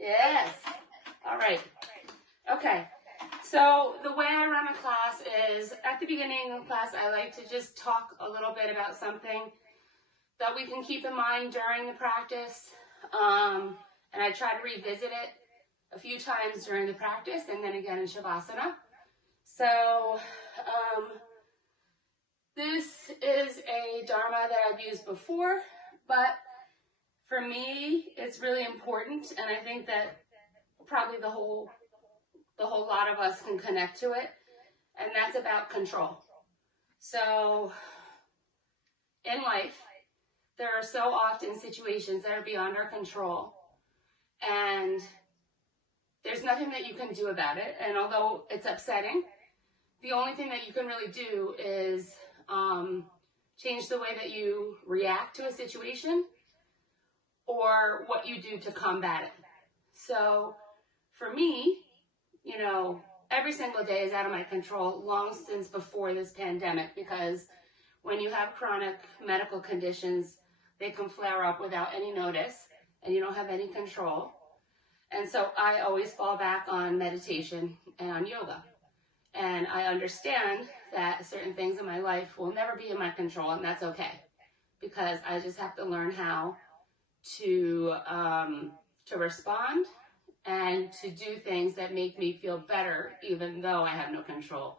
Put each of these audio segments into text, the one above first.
Yes. All right. Okay. So the way I run a class is at the beginning of the class, I like to just talk a little bit about something that we can keep in mind during the practice. And I try to revisit it a few times during the practice and then again in Shavasana. So this is a Dharma that I've used before, but for me, it's really important, and I think that probably the whole lot of us can connect to it, and that's about control. So in life, there are so often situations that are beyond our control, and there's nothing that you can do about it. And although it's upsetting, the only thing that you can really do is change the way that you react to a situation or what you do to combat it. So for me, you know, every single day is out of my control long since before this pandemic, because when you have chronic medical conditions, they can flare up without any notice and you don't have any control. And so I always fall back on meditation and on yoga. And I understand that certain things in my life will never be in my control, and that's okay, because I just have to learn how to respond and to do things that make me feel better, even though I have no control.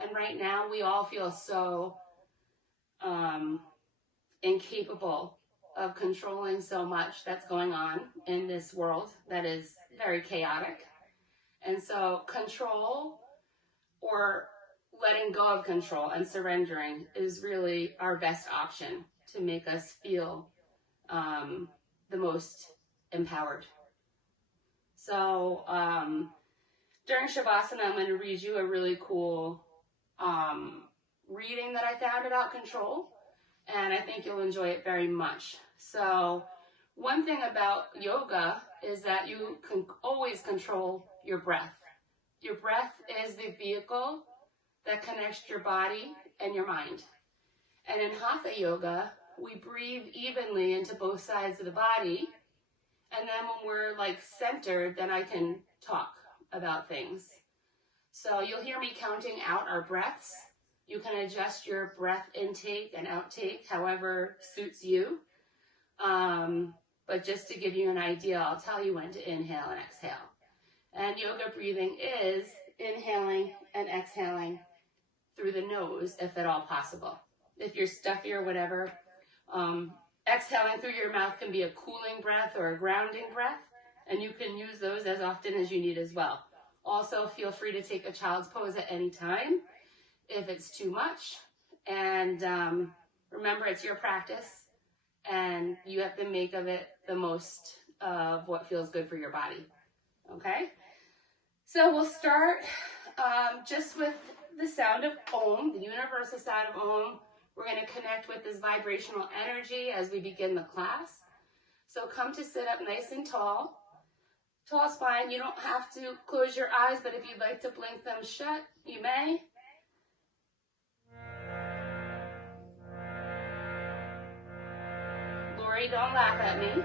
And right now, we all feel so incapable of controlling so much that's going on in this world that is very chaotic. And so control, or letting go of control and surrendering, is really our best option to make us feel the most empowered. So during Shavasana, I'm going to read you a really cool reading that I found about control, and I think you'll enjoy it very much. So one thing about yoga is that you can always control your breath. Your breath is the vehicle that connects your body and your mind. And in Hatha yoga, we breathe evenly into both sides of the body. And then when we're like centered, then I can talk about things. So you'll hear me counting out our breaths. You can adjust your breath intake and outtake however suits you. But just to give you an idea, I'll tell you when to inhale and exhale. And yoga breathing is inhaling and exhaling through the nose, if at all possible. If you're stuffy or whatever, exhaling through your mouth can be a cooling breath or a grounding breath, and you can use those as often as you need as well. Also, feel free to take a child's pose at any time if it's too much. And remember, it's your practice, and you have to make of it the most of what feels good for your body. Okay? So we'll start just with the sound of Om, the universal sound of Om. We're going to connect with this vibrational energy as we begin the class. So come to sit up nice and tall. Tall spine. You don't have to close your eyes, but if you'd like to blink them shut, you may. Lori, don't laugh at me.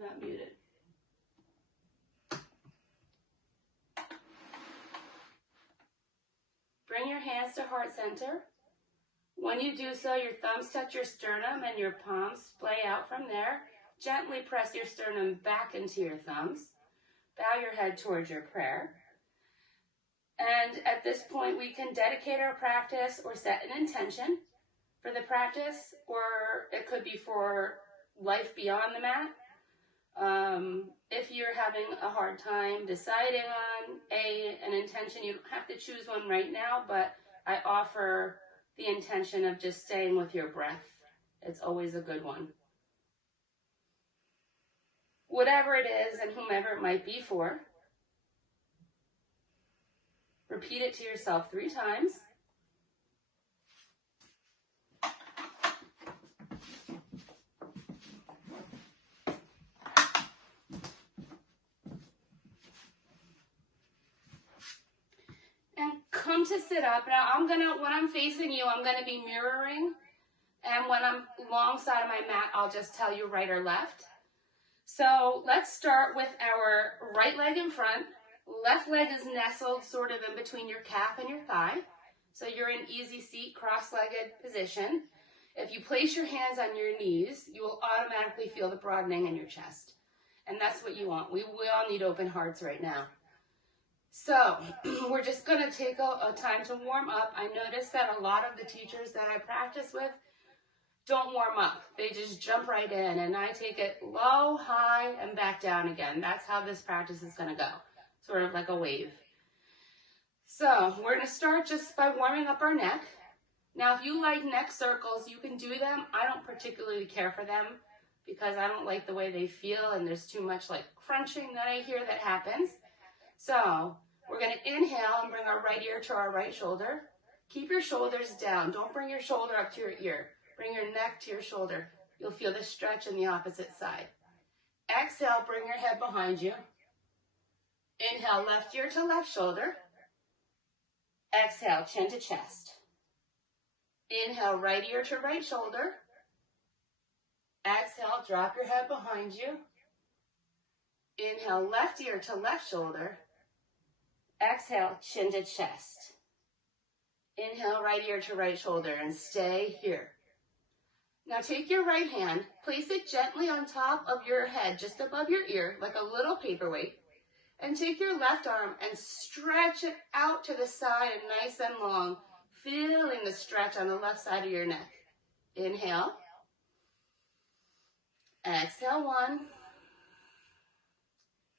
Not muted. Bring your hands to heart center. When you do so, your thumbs touch your sternum and your palms splay out from there. Gently press your sternum back into your thumbs. Bow your head towards your prayer. And at this point, we can dedicate our practice or set an intention for the practice, or it could be for life beyond the mat. If you're having a hard time deciding on an intention, you don't have to choose one right now, but I offer the intention of just staying with your breath. It's always a good one. Whatever it is and whomever it might be for, repeat it to yourself 3 times. And come to sit up. Now when I'm facing you, I'm gonna be mirroring. And when I'm alongside of my mat, I'll just tell you right or left. So let's start with our right leg in front. Left leg is nestled sort of in between your calf and your thigh. So you're in easy seat, cross-legged position. If you place your hands on your knees, you will automatically feel the broadening in your chest. And that's what you want. We all need open hearts right now. So we're just going to take a time to warm up. I noticed that a lot of the teachers that I practice with don't warm up. They just jump right in, and I take it low, high, and back down again. That's how this practice is going to go, sort of like a wave. So we're going to start just by warming up our neck. Now, if you like neck circles, you can do them. I don't particularly care for them because I don't like the way they feel, and there's too much like crunching that I hear that happens. So we're going to inhale and bring our right ear to our right shoulder. Keep your shoulders down. Don't bring your shoulder up to your ear. Bring your neck to your shoulder. You'll feel the stretch in the opposite side. Exhale, bring your head behind you. Inhale, left ear to left shoulder. Exhale, chin to chest. Inhale, right ear to right shoulder. Exhale, drop your head behind you. Inhale, left ear to left shoulder. Exhale, chin to chest. Inhale, right ear to right shoulder, and stay here. Now take your right hand, place it gently on top of your head, just above your ear, like a little paperweight, and take your left arm and stretch it out to the side and nice and long, feeling the stretch on the left side of your neck. Inhale. Exhale, 1.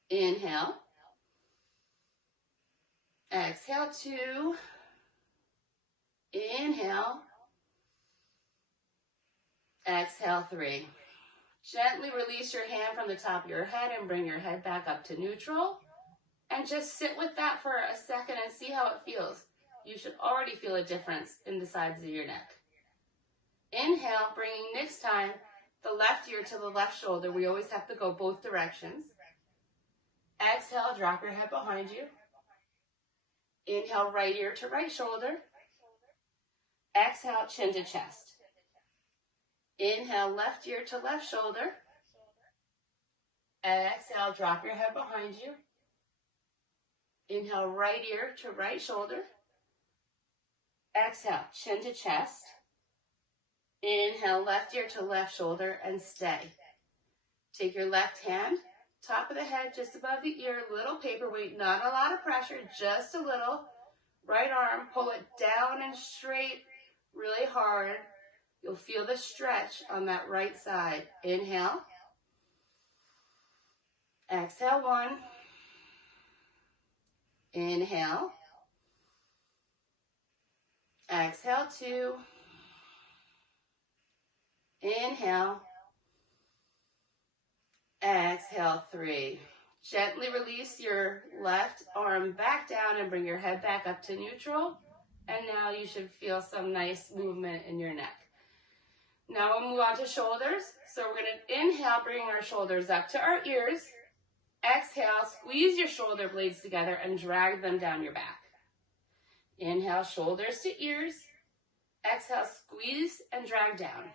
Inhale. Exhale, 2. Inhale. Exhale, 3. Gently release your hand from the top of your head and bring your head back up to neutral. And just sit with that for a second and see how it feels. You should already feel a difference in the sides of your neck. Inhale, bringing next time the left ear to the left shoulder. We always have to go both directions. Exhale, drop your head behind you. Inhale, right ear to right shoulder. Exhale, chin to chest. Inhale, left ear to left shoulder. Exhale, drop your head behind you. Inhale, right ear to right shoulder. Exhale, chin to chest. Inhale, left ear to left shoulder, and stay. Take your left hand, top of the head, just above the ear, little paperweight, not a lot of pressure, just a little. Right arm, pull it down and straight, really hard. You'll feel the stretch on that right side. Inhale. Exhale, 1. Inhale. Exhale, 2. Inhale. Exhale, 3. Gently release your left arm back down and bring your head back up to neutral. And now you should feel some nice movement in your neck. Now we'll move on to shoulders. So we're going to inhale, bringing our shoulders up to our ears. Exhale, squeeze your shoulder blades together and drag them down your back. Inhale, shoulders to ears. Exhale, squeeze and drag down.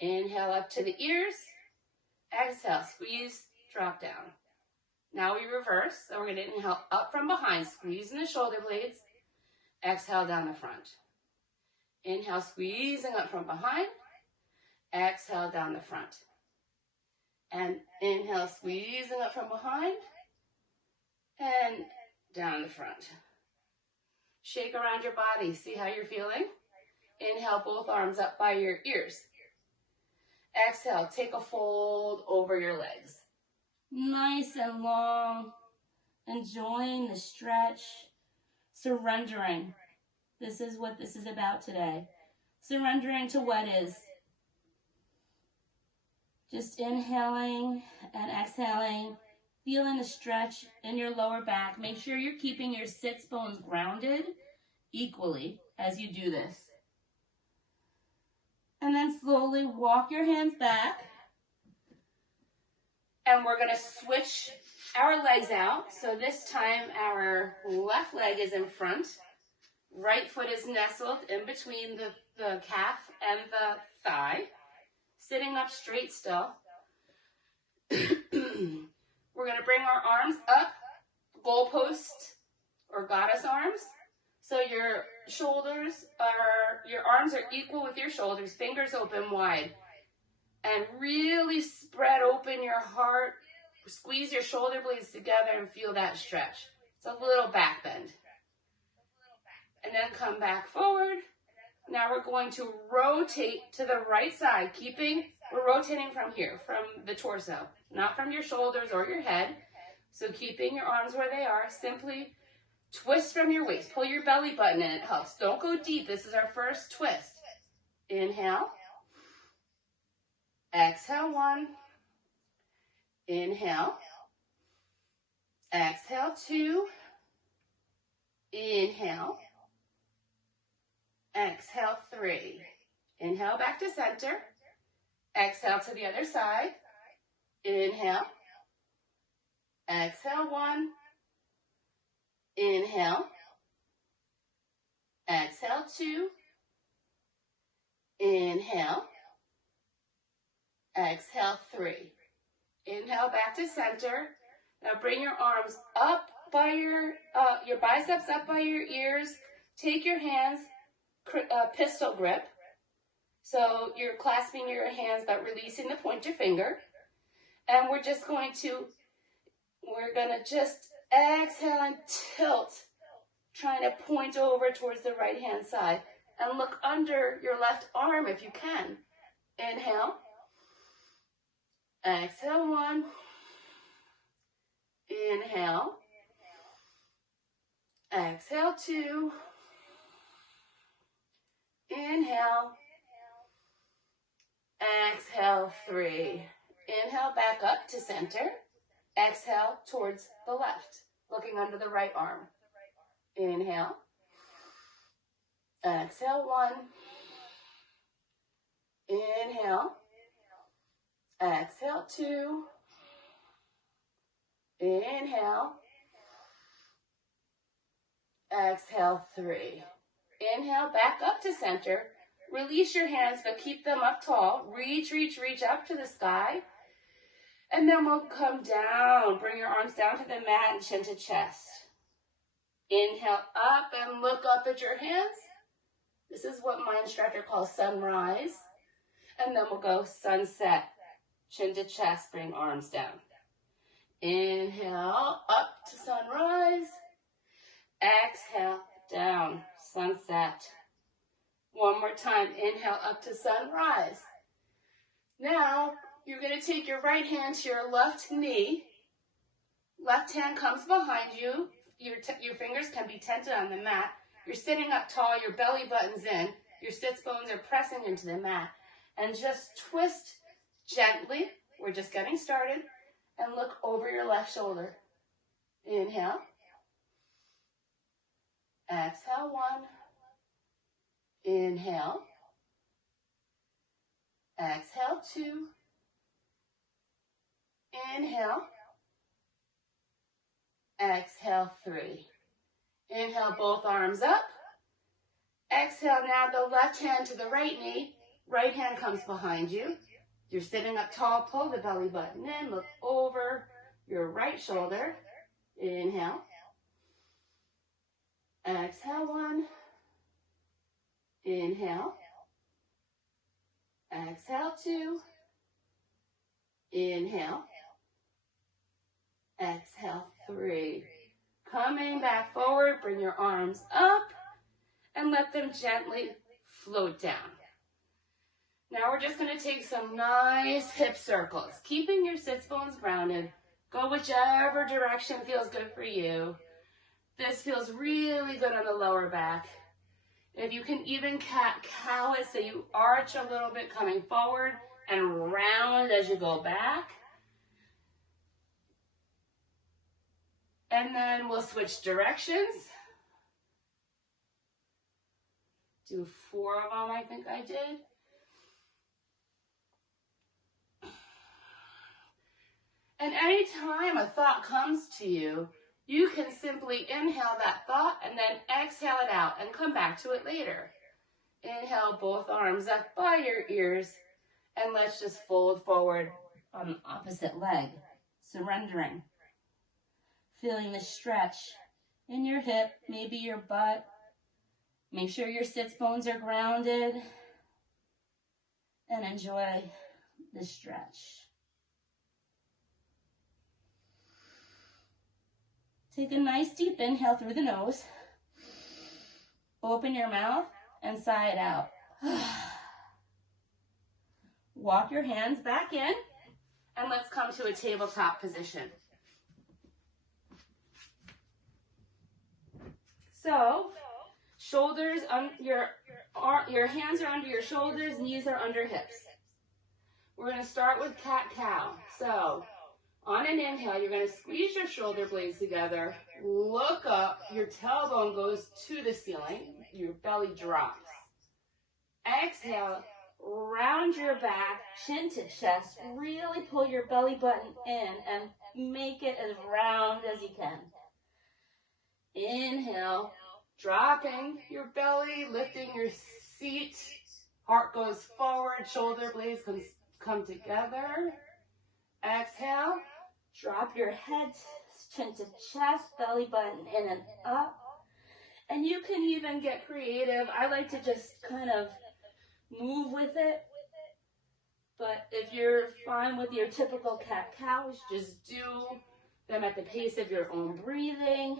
Inhale, up to the ears. Exhale, squeeze, drop down. Now we reverse. So we're going to inhale up from behind, squeezing the shoulder blades. Exhale, down the front. Inhale, squeezing up from behind. Exhale, down the front. And inhale, squeezing up from behind. And down the front. Shake around your body. See how you're feeling? Inhale, both arms up by your ears. Exhale, take a fold over your legs. Nice and long, enjoying the stretch, surrendering. This is what this is about today. Surrendering to what is. Just inhaling and exhaling, feeling the stretch in your lower back. Make sure you're keeping your sits bones grounded equally as you do this. And then slowly walk your hands back. And we're going to switch our legs out. So this time our left leg is in front. Right foot is nestled in between the calf and the thigh. Sitting up straight still. We're going to bring our arms up, goalpost or goddess arms. So your arms are equal with your shoulders, fingers open wide. And really spread open your heart. Squeeze your shoulder blades together and feel that stretch. It's a little back bend. And then come back forward. Now we're going to rotate to the right side, we're rotating from here, from the torso, not from your shoulders or your head. So keeping your arms where they are, simply twist from your waist. Pull your belly button in, it helps. Don't go deep. This is our first twist. Inhale. Exhale, 1. Inhale. Exhale, 2. Inhale. Exhale, 3. Inhale back to center. Exhale to the other side. Inhale. Exhale, 1. Inhale. Exhale, 2. Inhale. Exhale, 3. Inhale back to center. Now bring your arms up by your biceps up by your ears. Take your hands, pistol grip. So you're clasping your hands but releasing the pointer finger. And we're going to just exhale and tilt, trying to point over towards the right hand side. And look under your left arm if you can. Inhale. Exhale, 1. Inhale. Exhale, 2. Inhale. Exhale, 3. Inhale back up to center. Exhale towards the left, looking under the right arm. Inhale. Exhale, 1. Inhale. Exhale, 2. Inhale. Exhale, 3. Inhale, back up to center. Release your hands, but keep them up tall. Reach, reach, reach up to the sky. And then we'll come down. Bring your arms down to the mat and chin to chest. Inhale up and look up at your hands. This is what my instructor calls sunrise. And then we'll go sunset. Chin to chest, bring arms down. Inhale, up to sunrise. Exhale, down, sunset. One more time, inhale, up to sunrise. Now, you're going to take your right hand to your left knee. Left hand comes behind you. Your fingers can be tented on the mat. You're sitting up tall, your belly button's in. Your sits bones are pressing into the mat. And just twist gently. We're just getting started. And look over your left shoulder. Inhale. Exhale, 1. Inhale. Exhale, 2. Inhale. Exhale, 3. Inhale, both arms up. Exhale, now the left hand to the right knee. Right hand comes behind you. You're sitting up tall, pull the belly button in, look over your right shoulder. Inhale. Exhale, 1. Inhale. Exhale, 2. Inhale. Exhale, 3. Coming back forward, bring your arms up and let them gently float down. Now we're just going to take some nice hip circles, keeping your sits bones grounded. Go whichever direction feels good for you. This feels really good on the lower back. If you can even cat-cow it so you arch a little bit coming forward and round as you go back. And then we'll switch directions. Do 4 of them, I think I did. And anytime a thought comes to you, you can simply inhale that thought and then exhale it out and come back to it later. Inhale both arms up by your ears, and let's just fold forward on the opposite leg, surrendering. Feeling the stretch in your hip, maybe your butt. Make sure your sits bones are grounded, and enjoy the stretch. Take a nice deep inhale through the nose. Open your mouth and sigh it out. Walk your hands back in, and let's come to a tabletop position. So, shoulders, your hands are under your shoulders, knees are under hips. We're going to start with cat-cow. So, on an inhale, you're going to squeeze your shoulder blades together, look up, your tailbone goes to the ceiling, your belly drops. Exhale, round your back, chin to chest, really pull your belly button in and make it as round as you can. Inhale, dropping your belly, lifting your seat, heart goes forward, shoulder blades come together. Exhale, drop your head, chin to chest, belly button in and up. And you can even get creative. I like to just kind of move with it. But if you're fine with your typical cat-cows, just do them at the pace of your own breathing.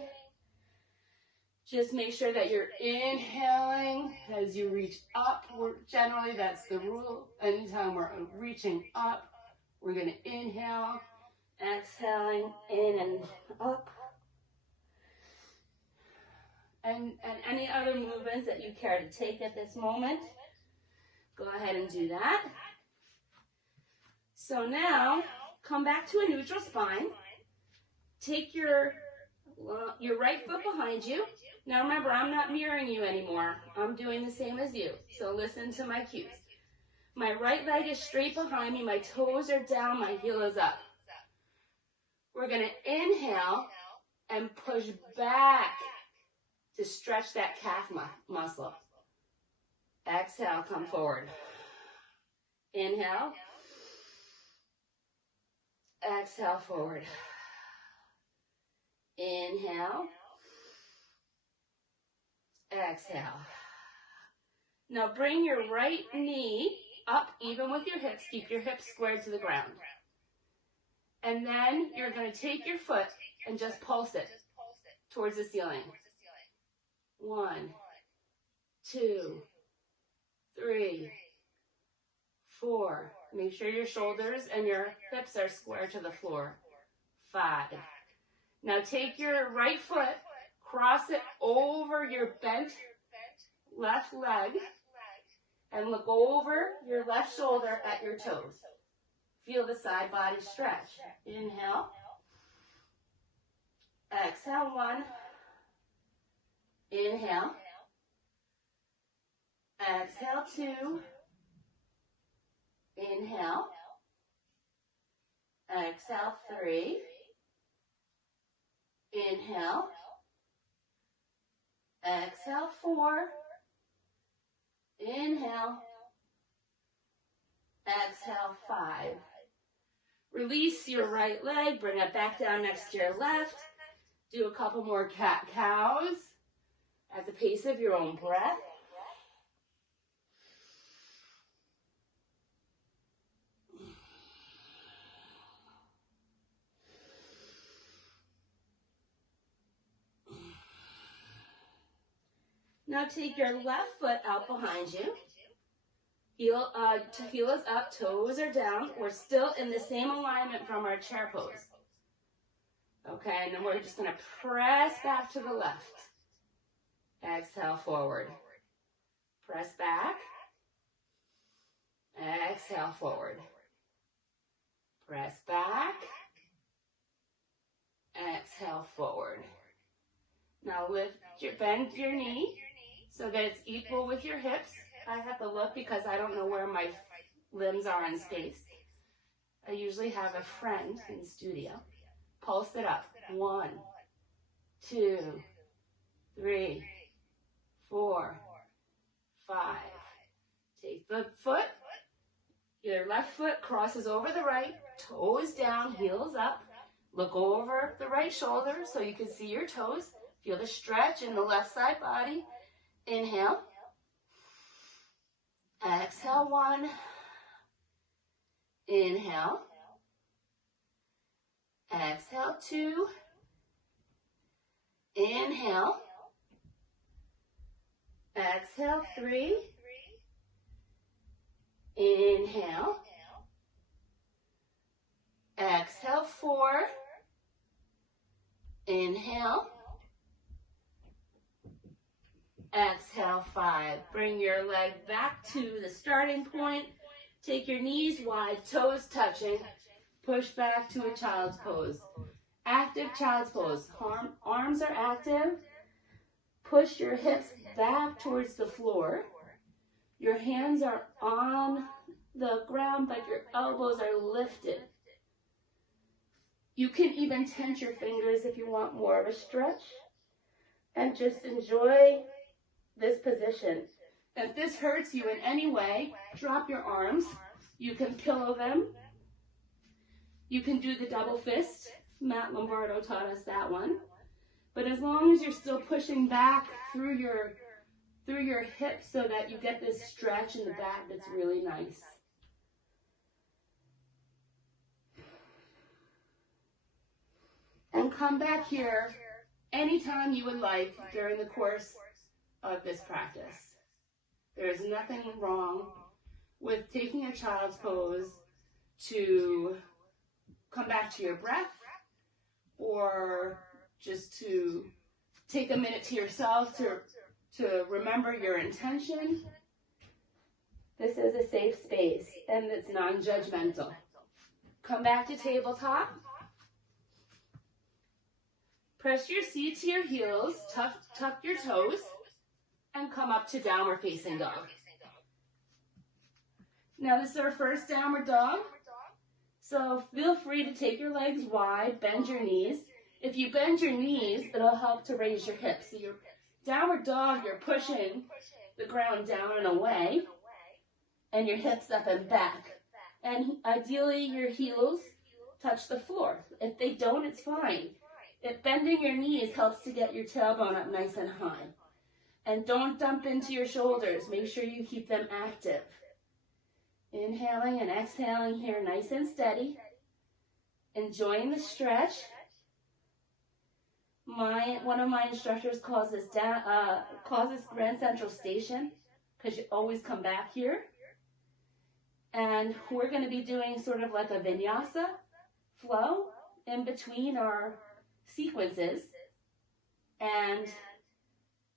Just make sure that you're inhaling as you reach up. Generally, that's the rule. Anytime we're reaching up, we're going to inhale, exhaling in and up. And any other movements that you care to take at this moment, go ahead and do that. So now, come back to a neutral spine. Take your right foot behind you. Now remember, I'm not mirroring you anymore. I'm doing the same as you. So listen to my cues. My right leg is straight behind me. My toes are down. My heel is up. We're going to inhale and push back to stretch that calf muscle. Exhale, come forward. Inhale. Exhale, forward. Inhale. Exhale. Now bring your right knee up even with your hips. Keep your hips squared to the ground. And then you're going to take your foot and just pulse it towards the ceiling. 1, 2, 3, 4. Make sure your shoulders and your hips are square to the floor. 5. Now take your right foot, cross it over your bent left leg, and look over your left shoulder at your toes. Feel the side body stretch. Inhale. Exhale, 1. Inhale. Exhale, 2. Inhale. Exhale, 3. Inhale. Exhale, 4. Inhale. Exhale, 5. Release your right leg, bring it back down next to your left. Do a couple more cat-cows at the pace of your own breath. Now take your left foot out behind you. Heel is up, toes are down. We're still in the same alignment from our chair pose. Okay, and then we're just going to press back to the left. Exhale, forward. Press back. Exhale, forward. Press back. Exhale, forward. Now bend your knee so that it's equal with your hips. I have to look because I don't know where my limbs are in space. I usually have a friend in studio. Pulse it up. 1, 2, 3, 4, 5. Take the foot. Your left foot crosses over the right, toes down, heels up. Look over the right shoulder so you can see your toes. Feel the stretch in the left side body. Inhale. Exhale, 1. Inhale. Exhale, 2. Inhale. Exhale, 3. Inhale. Exhale, 4. Inhale. Exhale, 5. Bring your leg back to the starting point. Take your knees wide, toes touching. Push back to a child's pose. Active child's pose. Arms are active. Push your hips back towards the floor. Your hands are on the ground, but your elbows are lifted. You can even tense your fingers if you want more of a stretch. And just enjoy this position. If this hurts you in any way, drop your arms. You can pillow them. You can do the double fist. Matt Lombardo taught us that one. But as long as you're still pushing back through your hips so that you get this stretch in the back, that's really nice. And come back here anytime you would like during the course of this practice. There is nothing wrong with taking a child's pose to come back to your breath, or just to take a minute to yourself to remember your intention. This is a safe space and it's non-judgmental. Come back to tabletop. Press your seat to your heels, tuck your toes, and come up to downward facing dog. Now this is our first downward dog. So feel free to take your legs wide, bend your knees. If you bend your knees, it'll help to raise your hips. So your downward dog, you're pushing the ground down and away, and your hips up and back. And ideally, your heels touch the floor. If they don't, it's fine. If bending your knees helps to get your tailbone up nice and high. And don't dump into your shoulders. Make sure you keep them active. Inhaling and exhaling here, nice and steady. Enjoying the stretch. One of my instructors calls this Grand Central Station, because you always come back here. And we're going to be doing sort of like a vinyasa flow in between our sequences. And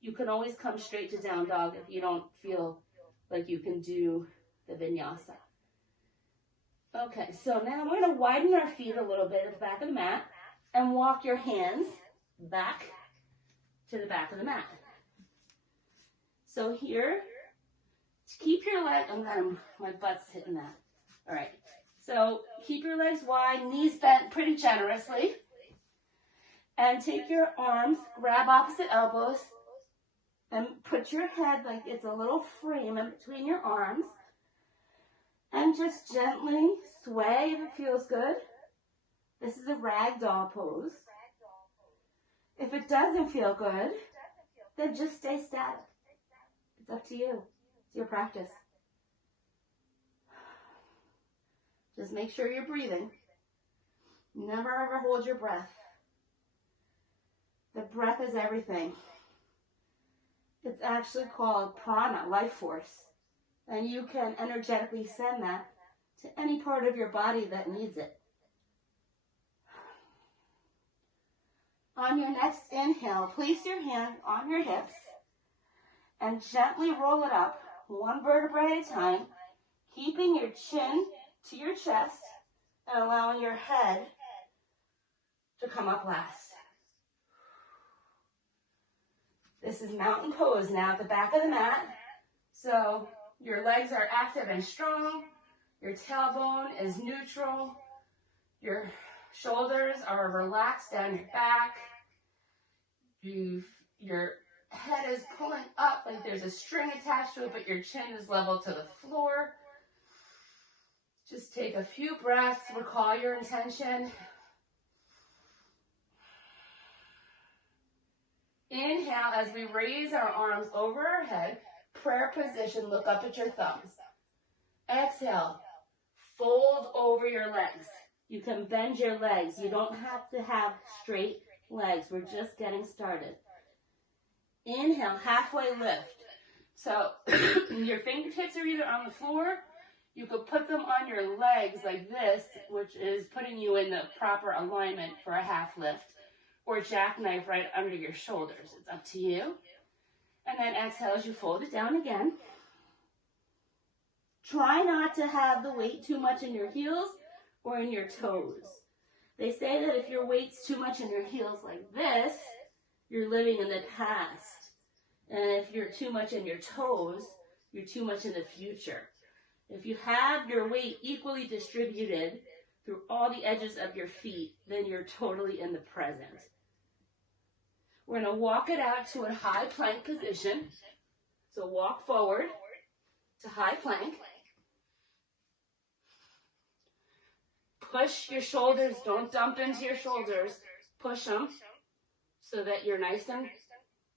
you can always come straight to down dog if you don't feel like you can do the vinyasa. Okay, so now we're going to widen our feet a little bit at the back of the mat and walk your hands back to the back of the mat. So here, keep your leg, my butt's hitting that. All right, so keep your legs wide, knees bent pretty generously, and take your arms, grab opposite elbows, and put your head like it's a little frame in between your arms, and just gently sway if it feels good. This is a ragdoll pose. If it doesn't feel good, then just stay static. It's up to you. It's your practice. Just make sure you're breathing. Never ever hold your breath. The breath is everything. It's actually called prana, life force. And you can energetically send that to any part of your body that needs it. On your next inhale, place your hand on your hips and gently roll it up, one vertebrae at a time, keeping your chin to your chest and allowing your head to come up last. This is mountain pose now at the back of the mat. So your legs are active and strong. Your tailbone is neutral. Your shoulders are relaxed down your back. Your head is pulling up like there's a string attached to it, but your chin is level to the floor. Just take a few breaths, recall your intention. Inhale as we raise our arms over our head, prayer position, look up at your thumbs. Exhale, fold over your legs. You can bend your legs. You don't have to have straight legs. We're just getting started. Inhale, halfway lift. So your fingertips are either on the floor, you could put them on your legs like this, which is putting you in the proper alignment for a half lift, or jackknife right under your shoulders. It's up to you. And then exhale as you fold it down again. Try not to have the weight too much in your heels or in your toes. They say that if your weight's too much in your heels like this, you're living in the past. And if you're too much in your toes, you're too much in the future. If you have your weight equally distributed through all the edges of your feet, then you're totally in the present. We're going to walk it out to a high plank position. So walk forward to high plank. Push your shoulders. Don't dump into your shoulders. Push them so that you're nice and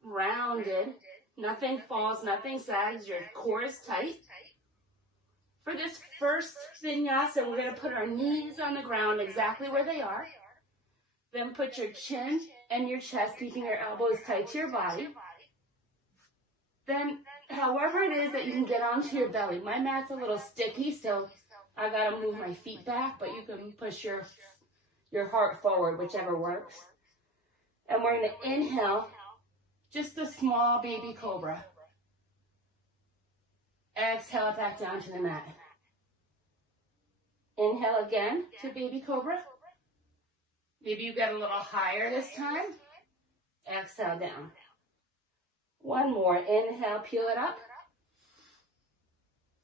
rounded. Nothing falls, nothing sags. Your core is tight. For this first vinyasa, we're going to put our knees on the ground exactly where they are. Then put your chin and your chest, keeping your elbows tight to your body. Then, however it is that you can get onto your belly. My mat's a little sticky, so I got to move my feet back, but you can push your heart forward, whichever works. And we're going to inhale, just a small baby cobra. Exhale back down to the mat. Inhale again to baby cobra. Maybe you get a little higher this time. Exhale down. One more. Inhale, peel it up.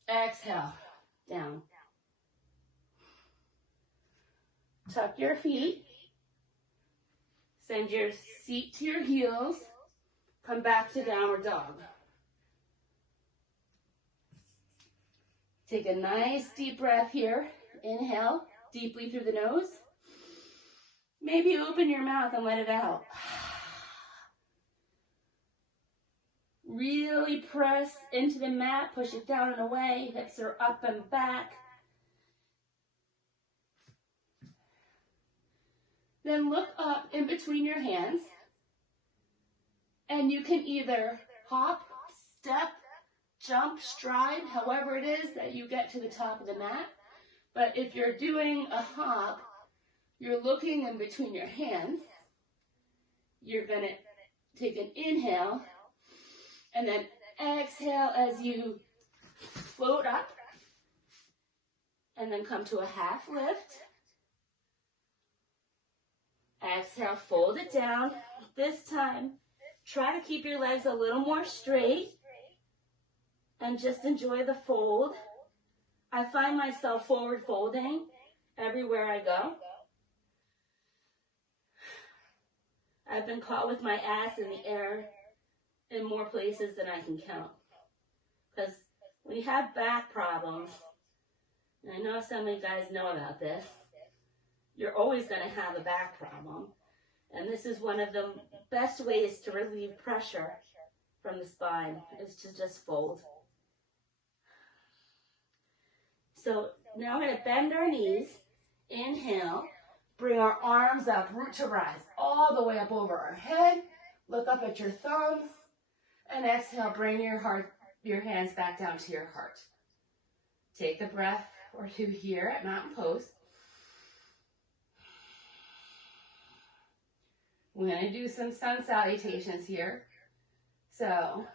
Exhale, down. Tuck your feet. Send your seat to your heels. Come back to downward dog. Take a nice deep breath here. Inhale deeply through the nose. Maybe open your mouth and let it out. Really press into the mat, push it down and away, hips are up and back. Then look up in between your hands, and you can either hop, step, jump, stride, however it is that you get to the top of the mat. But if you're doing a hop, you're looking in between your hands. You're going to take an inhale and then exhale as you float up and then come to a half lift. Exhale, fold it down. This time, try to keep your legs a little more straight and just enjoy the fold. I find myself forward folding everywhere I go. I've been caught with my ass in the air in more places than I can count. Because when you have back problems, and I know some of you guys know about this, you're always going to have a back problem. And this is one of the best ways to relieve pressure from the spine, is to just fold. So now we're going to bend our knees. Inhale. Bring our arms up, root to rise, all the way up over our head. Look up at your thumbs. And exhale, bring your hands back down to your heart. Take a breath or two here at mountain pose. We're going to do some sun salutations here. So,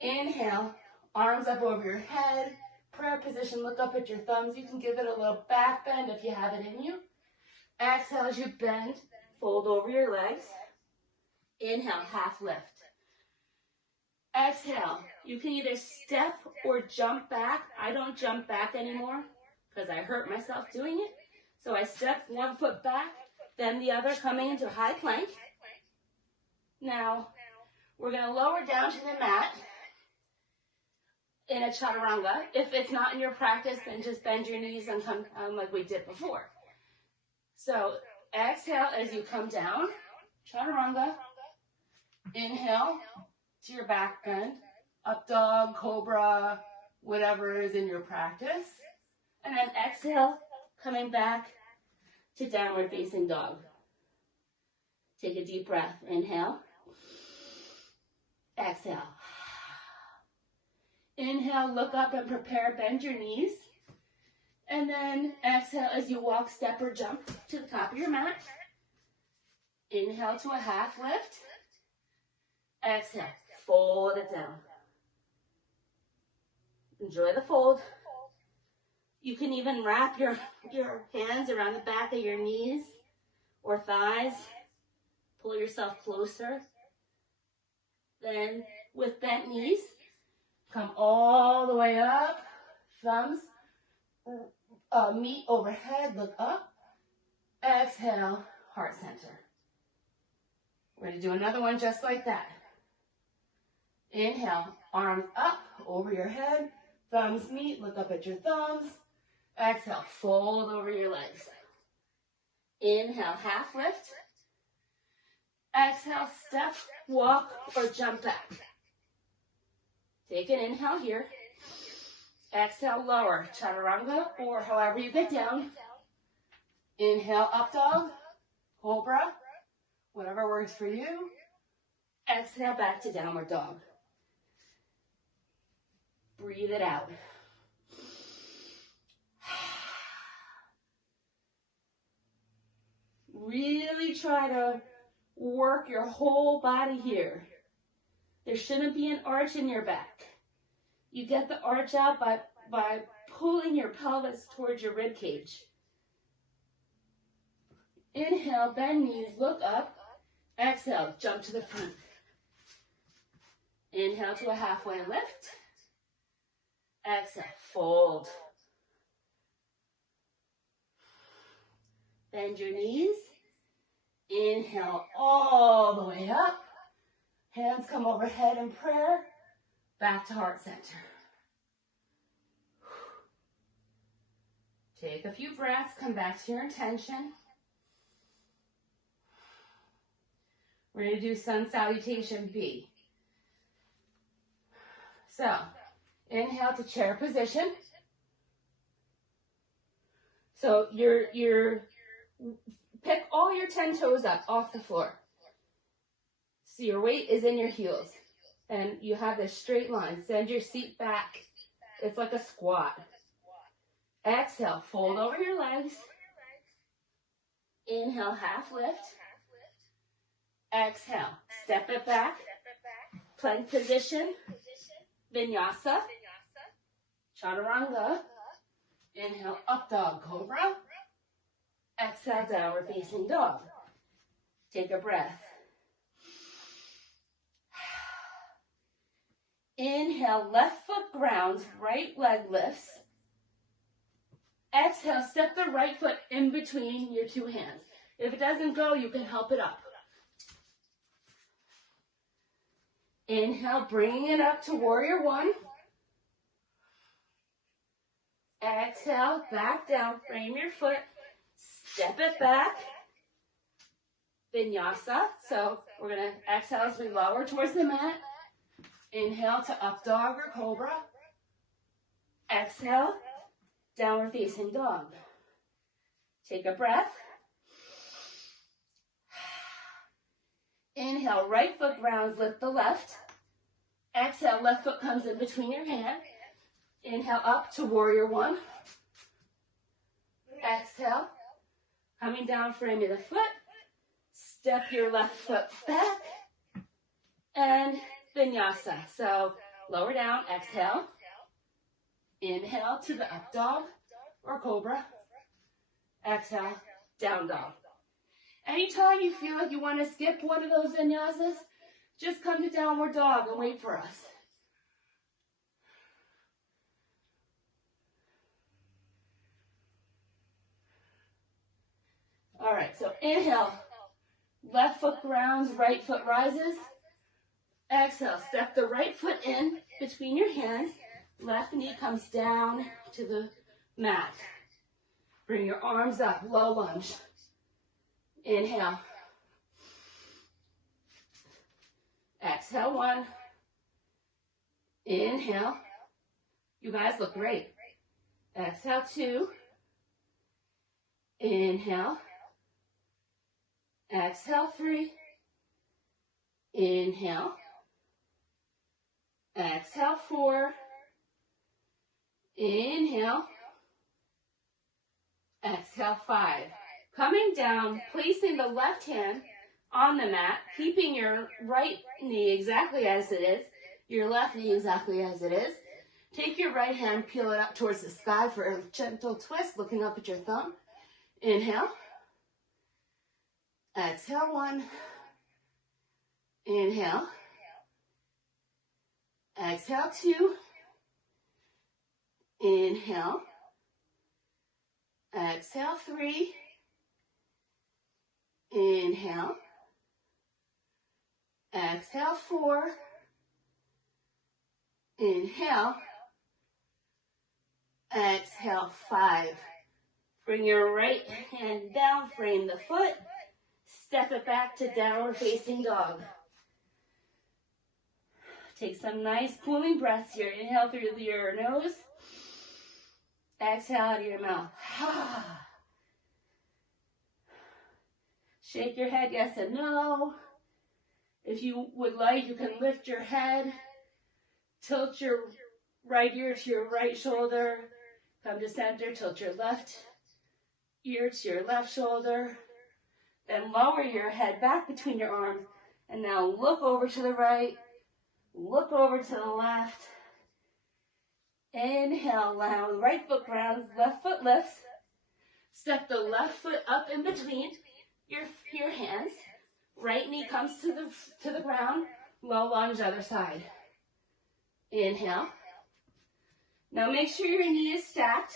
inhale, arms up over your head, prayer position, look up at your thumbs. You can give it a little back bend if you have it in you. Exhale as you bend, fold over your legs. Inhale, half lift. Exhale, you can either step or jump back. I don't jump back anymore because I hurt myself doing it. So I step one foot back, then the other, coming into high plank. Now, we're going to lower down to the mat in a chaturanga. If it's not in your practice, then just bend your knees and come like we did before. So exhale as you come down, chaturanga. Inhale to your back bend, up dog, cobra, whatever is in your practice. And then exhale, coming back to downward facing dog. Take a deep breath. Inhale. Exhale. Inhale, look up and prepare, bend your knees. And then exhale as you walk, step, or jump to the top of your mat. Inhale to a half lift. Exhale, fold it down. Enjoy the fold. You can even wrap your hands around the back of your knees or thighs. Pull yourself closer. Then with bent knees, come all the way up. Thumbs meet overhead, look up. Exhale, heart center. We're going to do another one just like that. Inhale, arms up over your head. Thumbs meet, look up at your thumbs. Exhale, fold over your legs. Inhale, half lift. Exhale, step, walk, or jump back. Take an inhale here. Exhale, lower, chaturanga, or however you get down. Inhale, up dog, cobra, whatever works for you. Exhale, back to downward dog. Breathe it out. Really try to work your whole body here. There shouldn't be an arch in your back. You get the arch out by pulling your pelvis towards your rib cage. Inhale, bend knees, look up. Exhale, jump to the front. Inhale to a halfway lift. Exhale, fold. Bend your knees. Inhale all the way up. Hands come overhead in prayer. Back to heart center. Take a few breaths. Come back to your intention. We're going to do sun salutation B. So, inhale to chair position. So you're pick all your 10 toes up off the floor. So your weight is in your heels. And you have this straight line. Send your seat back. It's like a squat. Exhale, fold over your legs. Inhale, half lift. Exhale, step it back. Plank position. Vinyasa. Chaturanga. Inhale, up dog, cobra. Exhale, downward facing dog. Take a breath. Inhale, left foot grounds, right leg lifts. Exhale, step the right foot in between your two hands. If it doesn't go, you can help it up. Inhale, bringing it up to warrior one. Exhale, back down, frame your foot, step it back. Vinyasa. So we're going to exhale as we lower towards the mat. Inhale to up dog or cobra. Exhale, downward facing dog. Take a breath. Inhale, right foot grounds, lift the left. Exhale, left foot comes in between your hand. Inhale up to warrior one. Exhale. Coming down, frame of the foot. Step your left foot back. And vinyasa. So lower down, exhale. Inhale to the up dog or cobra. Exhale, down dog. Anytime you feel like you want to skip one of those vinyasas, just come to downward dog and wait for us. All right, so inhale, left foot grounds, right foot rises. Exhale, step the right foot in between your hands. Left knee comes down to the mat. Bring your arms up, low lunge. Inhale. Exhale, one. Inhale. You guys look great. Exhale, two. Inhale. Exhale, three. Inhale. Exhale, four. Inhale. Exhale, five. Coming down, placing the left hand on the mat, keeping your right knee exactly as it is, your left knee exactly as it is. Take your right hand, peel it up towards the sky for a gentle twist, looking up at your thumb. Inhale. Exhale, one. Inhale. Exhale, two. Inhale. Exhale, three. Inhale. Exhale, four. Inhale. Exhale, five. Bring your right hand down, frame the foot. Step it back to downward facing dog. Take some nice cooling breaths here. Inhale through your nose. Exhale out of your mouth. Shake your head yes and no. If you would like, you can lift your head. Tilt your right ear to your right shoulder. Come to center. Tilt your left ear to your left shoulder. Then lower your head back between your arms. And now look over to the right. Look over to the left. Inhale, round, right foot grounds, left foot lifts. Step the left foot up in between your hands. Right knee comes to the ground. Low lunge, other side. Inhale. Now make sure your knee is stacked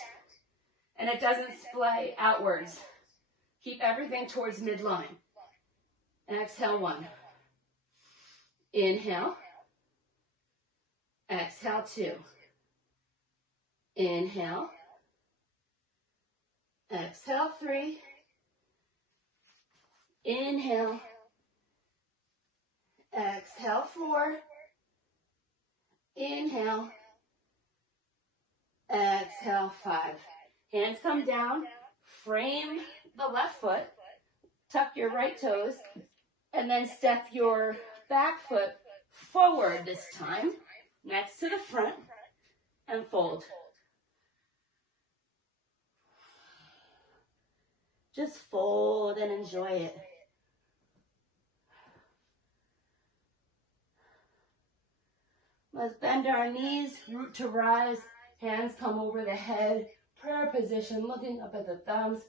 and it doesn't splay outwards. Keep everything towards midline. Exhale, one. Inhale. Exhale, two. Inhale. Exhale, three. Inhale. Exhale, four. Inhale. Exhale, five. Hands come down. Frame the left foot. Tuck your right toes. And then step your back foot forward this time. Next to the front. And fold. Just fold and enjoy it. Let's bend our knees, root to rise, hands come over the head, prayer position, looking up at the thumbs,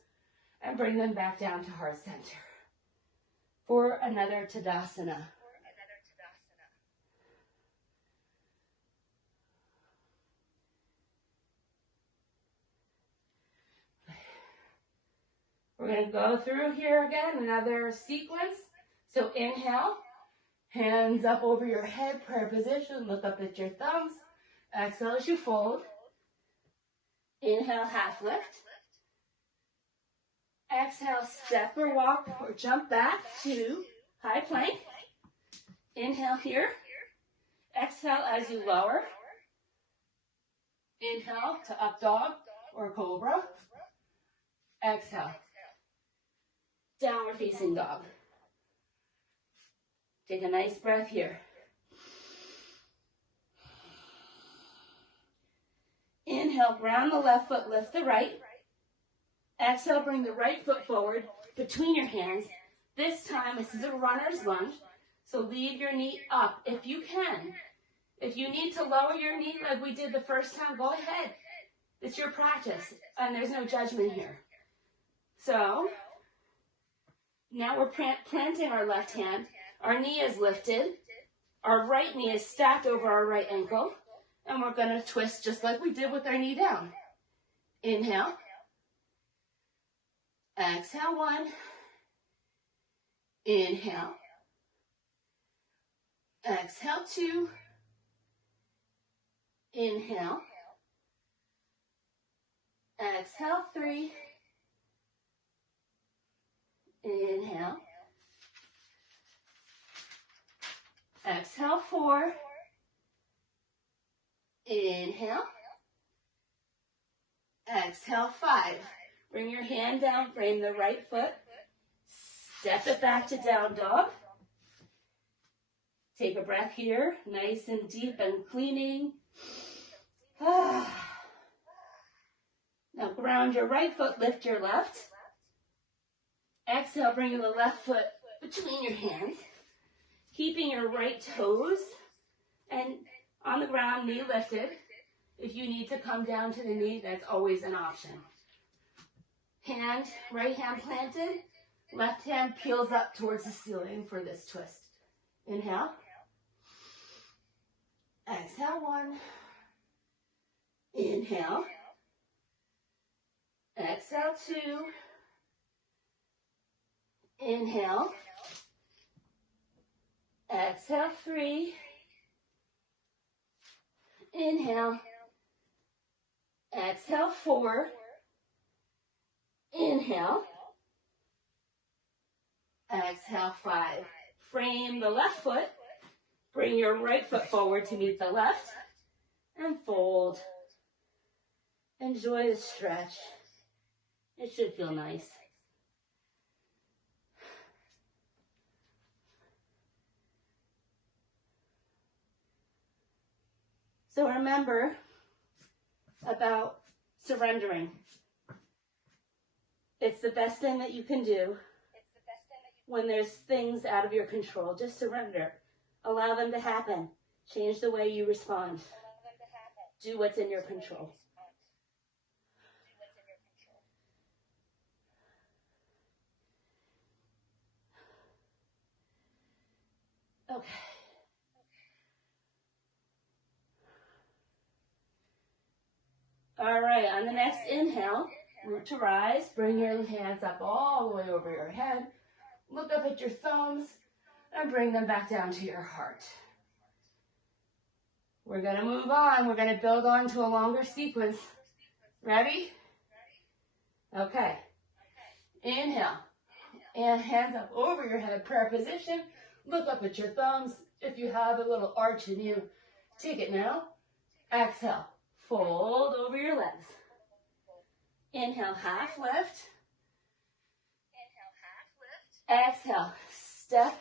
and bring them back down to heart center for another Tadasana. We're going to go through here again, another sequence. So inhale, hands up over your head, prayer position, look up at your thumbs. Exhale as you fold. Inhale, half lift. Exhale, step or walk or jump back to high plank. Inhale here. Exhale as you lower. Inhale to up dog or cobra. Exhale. Downward facing dog. Take a nice breath here. Inhale, ground the left foot, lift the right. Exhale, bring the right foot forward between your hands. This time, this is a runner's lunge, so leave your knee up if you can. If you need to lower your knee like we did the first time, go ahead. It's your practice, and there's no judgment here. So, now we're planting our left hand. Our knee is lifted. Our right knee is stacked over our right ankle, and we're going to twist just like we did with our knee down. Inhale. Exhale, 1. Inhale. Exhale, 2. Inhale. Exhale, 3. Inhale. Exhale, 4. Inhale. Exhale, 5. Bring your hand down, frame the right foot. Step it back to down dog. Take a breath here, nice and deep and cleaning. Now ground your right foot, lift your left. Exhale, bring the left foot between your hands. Keeping your right toes and on the ground, knee lifted. If you need to come down to the knee, that's always an option. Right hand planted, left hand peels up towards the ceiling for this twist. Inhale. Exhale, 1. Inhale. Exhale, 2. Inhale. Exhale, 3. Inhale. Exhale, 4. Inhale. Exhale, 5. Frame the left foot. Bring your right foot forward to meet the left. And fold. Enjoy the stretch. It should feel nice. So remember about surrendering. It's the best thing that you can do when there's things out of your control. Just surrender. Allow them to happen. Change the way you respond. Do what's in your control. Okay. All right, on the next inhale, root to rise, bring your hands up all the way over your head. Look up at your thumbs and bring them back down to your heart. We're going to move on. We're going to build on to a longer sequence. Ready? Okay. Inhale. And hands up over your head, prayer position. Look up at your thumbs. If you have a little arch in you, take it now. Exhale. Fold over your legs. Inhale, half lift. Exhale, step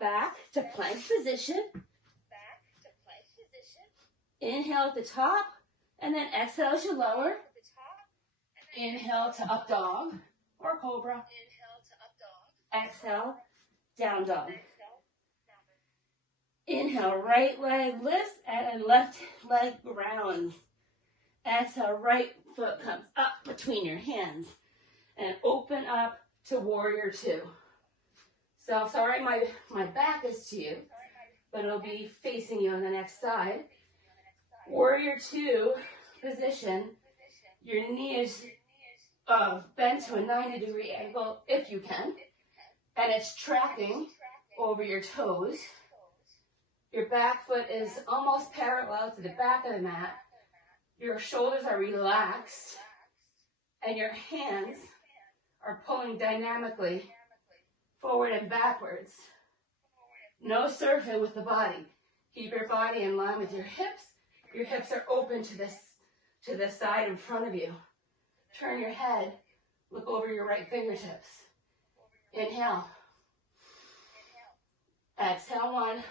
back to plank position. Inhale at the top, and then exhale as you lower. Inhale to up dog or cobra. Exhale, down dog. Inhale, right leg lifts and left leg grounds. Exhale, right foot comes up between your hands and open up to warrior 2. So sorry my back is to you, but it'll be facing you on the next side. Warrior 2 position, your knee is bent to a 90-degree angle if you can, and it's tracking over your toes. Your back foot is almost parallel to the back of the mat. Your shoulders are relaxed, and your hands are pulling dynamically forward and backwards. No surfing with the body. Keep your body in line with your hips. Your hips are open to the side in front of you. Turn your head. Look over your right fingertips. Inhale. Exhale, 1.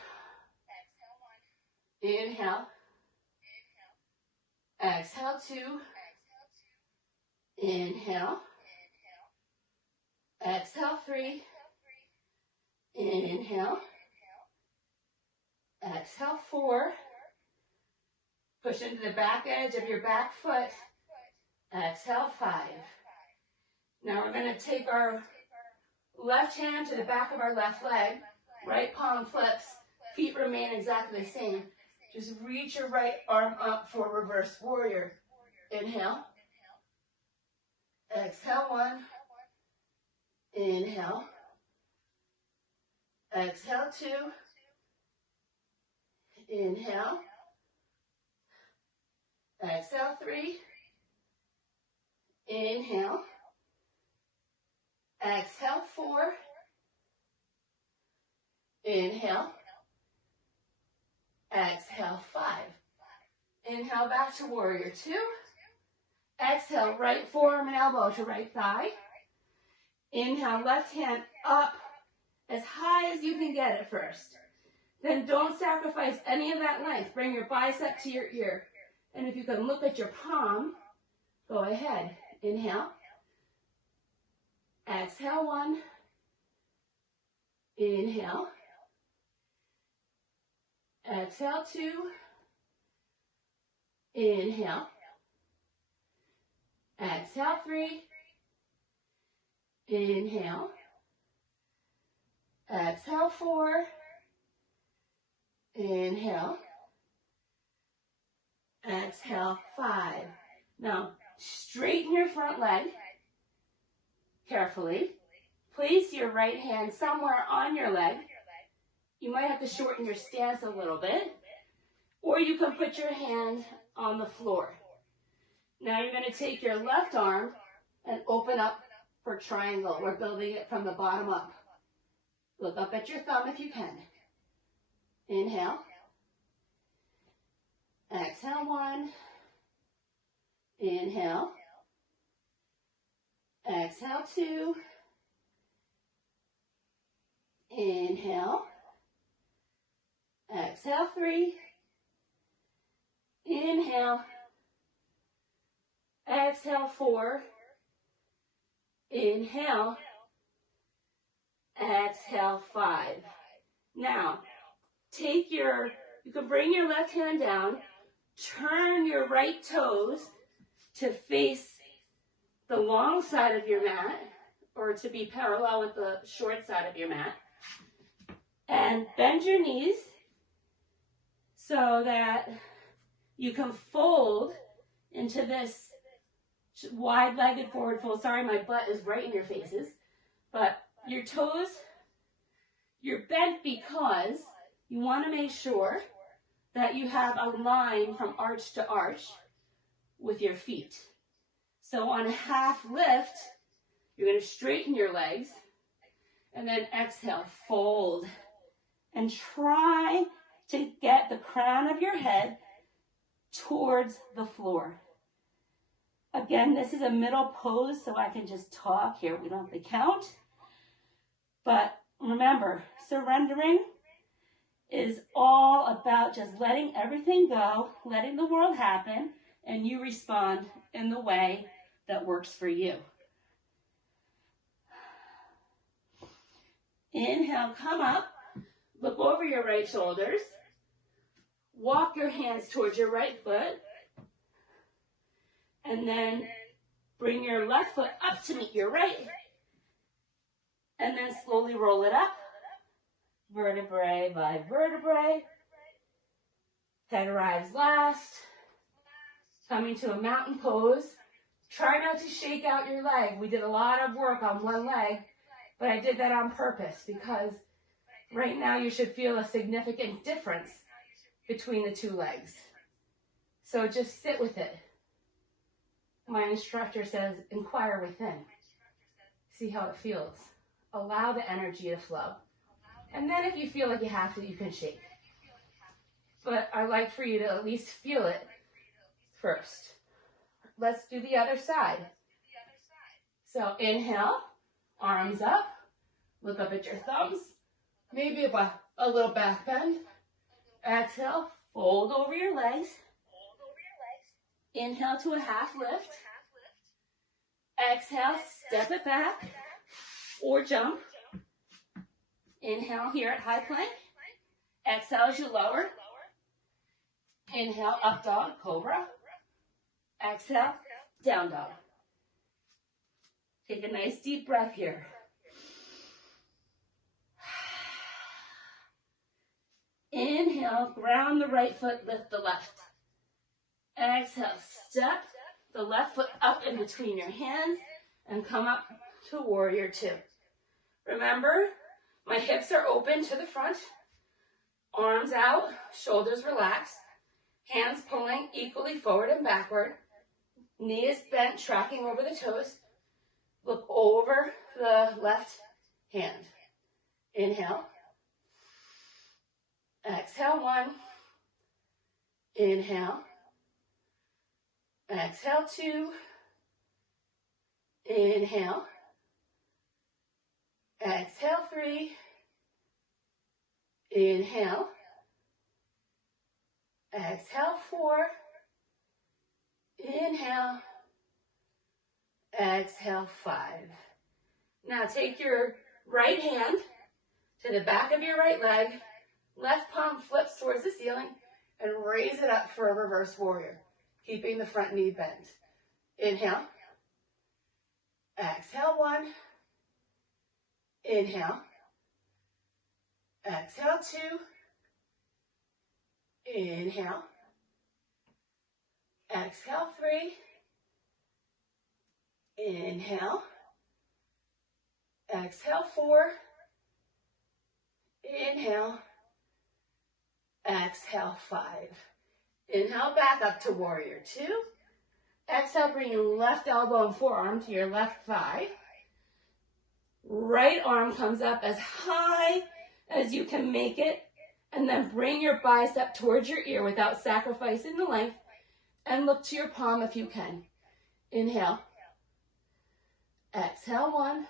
Inhale. Exhale 2. Inhale. Exhale 3. Inhale. Exhale 4. Push into the back edge of your back foot. Exhale 5. Now we're going to take our left hand to the back of our left leg. Right palm flips. Feet remain exactly the same. Just reach your right arm up for reverse warrior. Inhale. Exhale 1. Inhale. Exhale 2. Inhale. Exhale 3. Inhale. Exhale 4. Inhale. Exhale 5. Inhale back to warrior 2. Exhale right forearm and elbow to right thigh. Inhale left hand up as high as you can get it first. Then don't sacrifice any of that length. Bring your bicep to your ear. And if you can look at your palm, go ahead. Inhale. Exhale 1. Inhale. Exhale 2. Inhale. Exhale 3. Inhale. Exhale 4. Inhale. Exhale 5. Now, straighten your front leg carefully. Place your right hand somewhere on your leg. You might have to shorten your stance a little bit, or you can put your hand on the floor. Now you're going to take your left arm and open up for triangle. We're building it from the bottom up. Look up at your thumb if you can. Inhale. Exhale 1. Inhale. Exhale 2. Inhale. Exhale 3. Inhale. Exhale 4. Inhale. Exhale 5. Now, you can bring your left hand down, turn your right toes to face the long side of your mat, or to be parallel with the short side of your mat, and bend your knees so that you can fold into this wide-legged forward fold. Sorry, my butt is right in your faces. But your toes, you're bent because you want to make sure that you have a line from arch to arch with your feet. So on a half lift, you're going to straighten your legs and then exhale, fold. And try to get the crown of your head towards the floor. Again, this is a middle pose, so I can just talk here. We don't have to count. But remember, surrendering is all about just letting everything go, letting the world happen, and you respond in the way that works for you. Inhale, come up. Look over your right shoulders. Walk your hands towards your right foot. And then bring your left foot up to meet your right. And then slowly roll it up. Vertebrae by vertebrae. Head arrives last. Coming to a mountain pose. Try not to shake out your leg. We did a lot of work on one leg, but I did that on purpose because right now you should feel a significant difference between the two legs. So just sit with it. My instructor says, inquire within. See how it feels. Allow the energy to flow. And then if you feel like you have to, you can shake. But I like for you to at least feel it first. Let's do the other side. So inhale, arms up, look up at your thumbs, maybe a little back bend. Exhale, fold over your legs. Inhale to a half lift. Exhale, step it back or jump. Inhale here at high plank. Exhale as you lower. Inhale, up dog, cobra. Exhale, down dog. Take a nice deep breath here. Inhale, ground the right foot, lift the left. Exhale, step the left foot up in between your hands and come up to warrior two. Remember, my hips are open to the front, arms out, shoulders relaxed, hands pulling equally forward and backward, knees bent, tracking over the toes. Look over the left hand. Inhale. Exhale, one. Inhale. Exhale, two. Inhale. Exhale, three. Inhale. Exhale, four. Inhale. Exhale, five. Now take your right hand to the back of your right leg. Left palm flips towards the ceiling and raise it up for a reverse warrior, keeping the front knee bent. Inhale. Exhale, one. Inhale. Exhale, two. Inhale. Exhale, three. Inhale. Exhale, four. Inhale. Exhale, five. Inhale, back up to warrior two. Exhale, bring your left elbow and forearm to your left thigh. Right arm comes up as high as you can make it, and then bring your bicep towards your ear without sacrificing the length, and look to your palm if you can. Inhale. Exhale, one.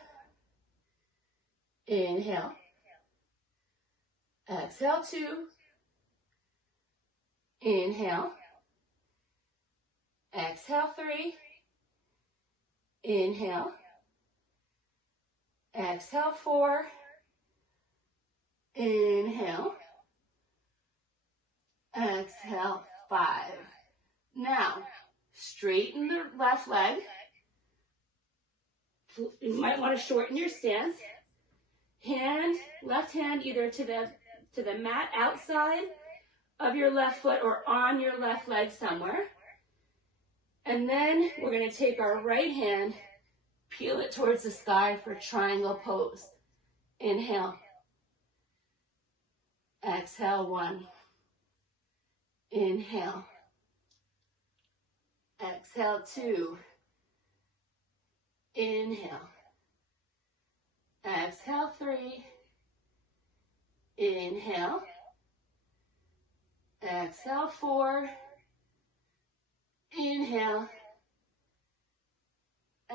Inhale. Exhale, two. Inhale. Exhale, three. Inhale. Exhale, four. Inhale. Exhale, five. Now, straighten the left leg. You might want to shorten your stance. Left hand either to the mat outside of your left foot or on your left leg somewhere. And then we're going to take our right hand, peel it towards the sky for triangle pose. Inhale. Exhale, one. Inhale. Exhale, two. Inhale. Exhale, three. Inhale. Exhale, four. Inhale.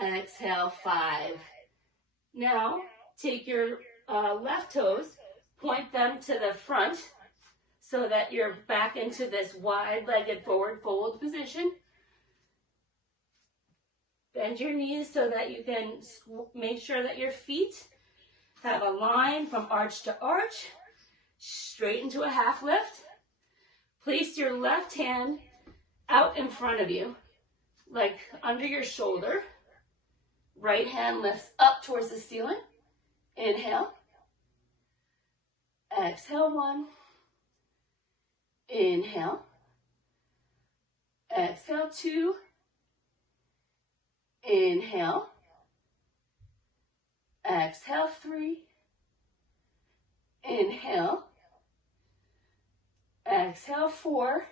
Exhale, five. Now, take your left toes, point them to the front so that you're back into this wide-legged forward fold position. Bend your knees so that you can make sure that your feet have a line from arch to arch. Straighten to a half lift. Place your left hand out in front of you, like under your shoulder. Right hand lifts up towards the ceiling. Inhale. Exhale, one. Inhale. Exhale, two. Inhale. Exhale, three. Inhale. Exhale, four.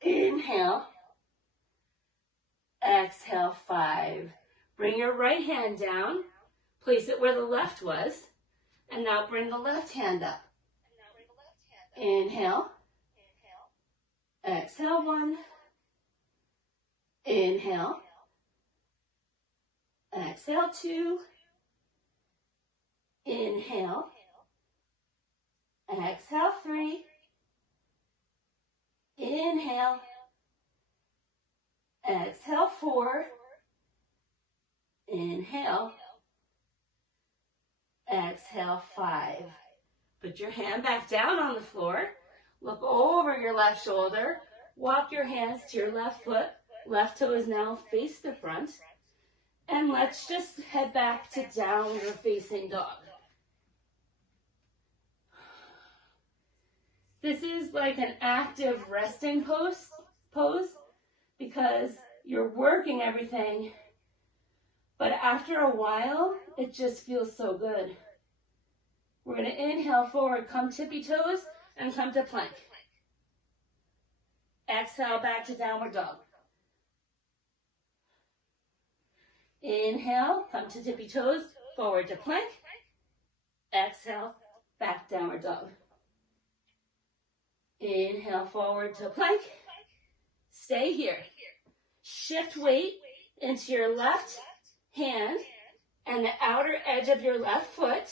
Inhale. Exhale, five. Bring your right hand down. Place it where the left was. And now bring the left hand up. Inhale. Exhale, one. Inhale. Exhale, two. Inhale. Exhale, three. Inhale. Exhale, 4. Inhale. Exhale, 5. Put your hand back down on the floor. Look over your left shoulder. Walk your hands to your left foot. Left toe is now face the front. And let's just head back to downward facing dog. This is like an active resting pose because you're working everything, but after a while, it just feels so good. We're going to inhale forward, come tippy toes, and come to plank. Exhale back to downward dog. Inhale, come to tippy toes, forward to plank. Exhale, back downward dog. Inhale forward to plank. Stay here. Shift weight into your left hand and the outer edge of your left foot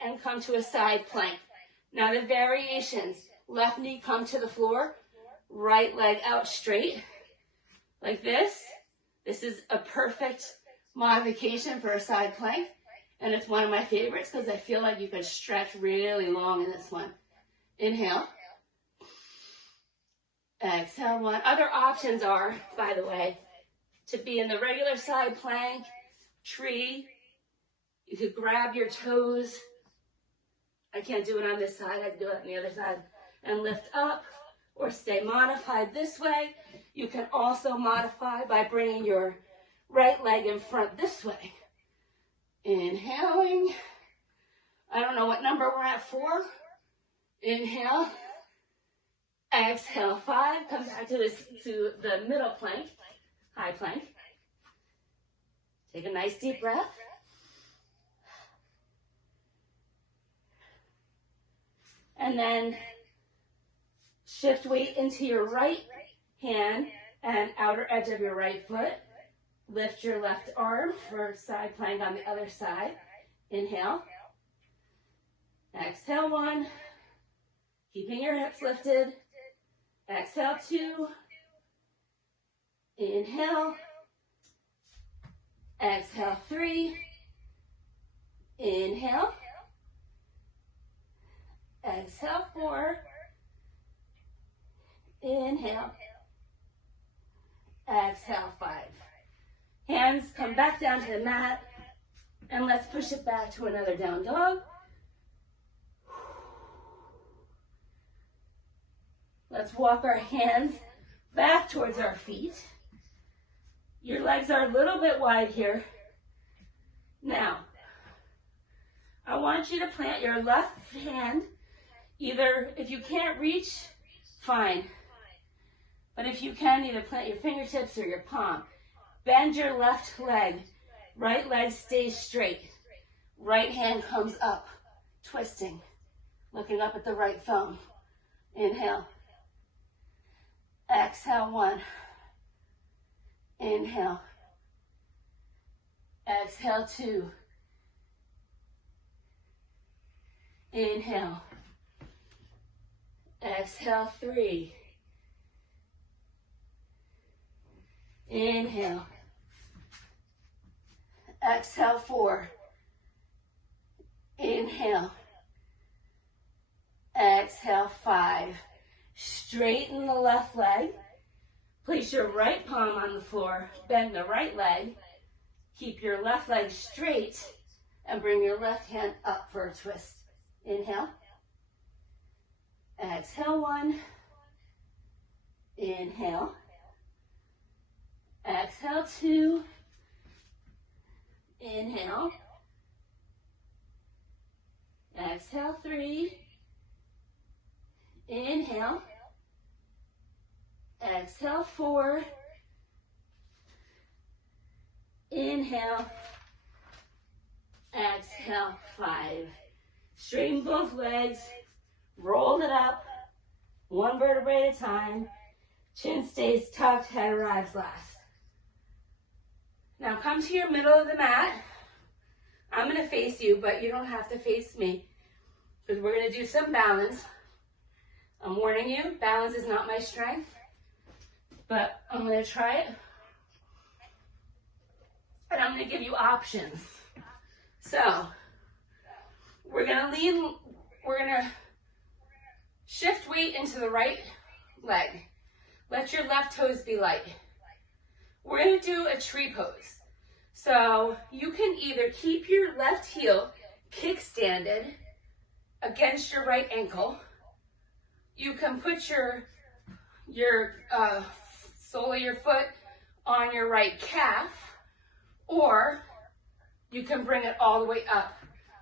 and come to a side plank. Now the variations, left knee come to the floor, right leg out straight like this. This is a perfect modification for a side plank, and it's one of my favorites because I feel like you can stretch really long in this one. Inhale. Exhale, 1. Other options are, by the way, to be in the regular side plank, tree. You could grab your toes. I can't do it on this side. I can do it on the other side. And lift up or stay modified this way. You can also modify by bringing your right leg in front this way. Inhaling. I don't know what number we're at, 4. Inhale. Exhale, 5. Come back to the middle plank, high plank. Take a nice deep breath. And then shift weight into your right hand and outer edge of your right foot. Lift your left arm for side plank on the other side. Inhale. Exhale, 1. Keeping your hips lifted. Exhale, 2. Inhale. Exhale, 3. Inhale. Exhale, 4. Inhale. Exhale, 5. Hands come back down to the mat, and let's push it back to another down dog. Let's walk our hands back towards our feet. Your legs are a little bit wide here. Now, I want you to plant your left hand, either if you can't reach, fine. But if you can, either plant your fingertips or your palm. Bend your left leg. Right leg stays straight. Right hand comes up, twisting, looking up at the right thumb. Inhale. Exhale, 1. Inhale. Exhale, 2. Inhale. Exhale, 3. Inhale. Exhale, 4. Inhale. Exhale, 5. Straighten the left leg. Place your right palm on the floor. Bend the right leg. Keep your left leg straight and bring your left hand up for a twist. Inhale. Exhale, 1. Inhale. Exhale, 2. Inhale. Exhale, 3. Inhale. Exhale, 4. Inhale. Exhale, 5. Straighten both legs. Roll it up. One vertebrae at a time. Chin stays tucked, head arrives last. Now come to your middle of the mat. I'm going to face you, but you don't have to face me because we're going to do some balance. I'm warning you, balance is not my strength, but I'm going to try it. And I'm going to give you options. So, we're going to shift weight into the right leg. Let your left toes be light. We're going to do a tree pose. So, you can either keep your left heel kickstanded against your right ankle. You can put your sole of your foot on your right calf, or you can bring it all the way up